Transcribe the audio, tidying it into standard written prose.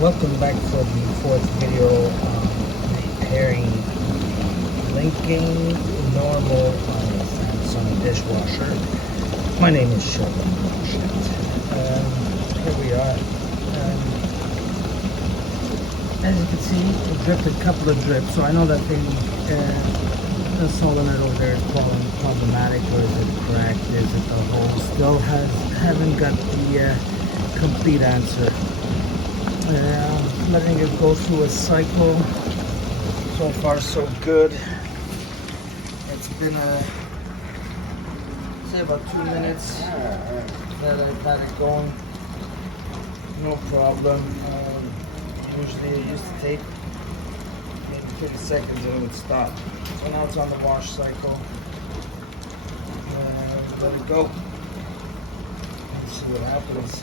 Welcome back for the fourth video on repairing the blinking normal Samsung dishwasher. My name is ShellB FairPlay. Here we are. As you can see, it dripped a couple of drips, so I know that the solenoid over there is problematic, or is it cracked? Is it the hole? Still haven't got the complete answer. Letting it go through a cycle. So far so good. It's been say about 2 minutes that I've had it going. No problem. Usually it used to take maybe 30 seconds and it would stop. So now it's on the wash cycle. Let it go. Let's see what happens.